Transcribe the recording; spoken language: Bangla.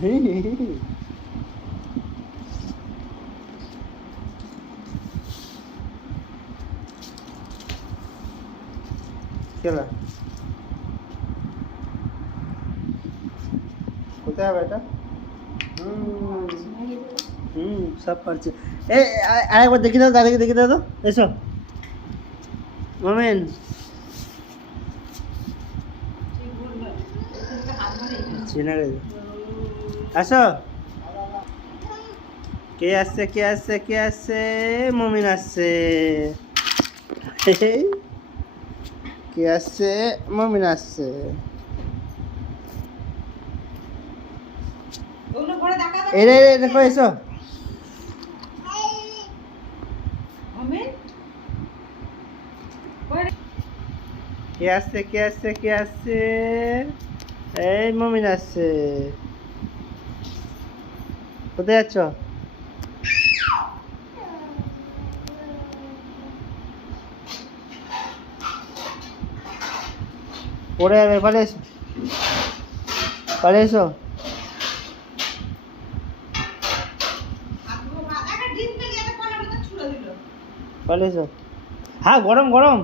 খেলা কোথায় হবে এটা? সব পারছে। এই আরেকবার দেখি দাও, দাদাকে দেখি দাও তো। এসো মোমেন, চিনা গেছে। আসো, কে আসছে কে আসছে কে আসছে? মমিন আসছে। কে আসছে? মমিন আসছে। এই রে দেখো, এসো। কে আসছে কে আসছে কে আসছে? এই মমিন আসছে। কোথায় যাচ্ছ? পড়ে যাবে, পালিয়ে এসো, পালিয়ে এসো। পালিয়ে এসো। হ্যাঁ, গরম গরম।